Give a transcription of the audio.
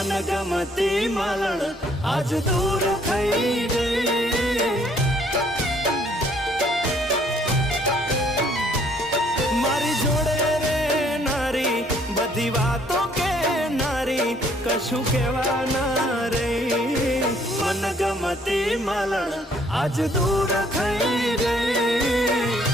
मन गमती मालण आज दूर थई गई। मारी जोड़े रे नारी बधी वातों के नारी कशु केवा ना रही। मन गमती मालण आज दूर थई गई।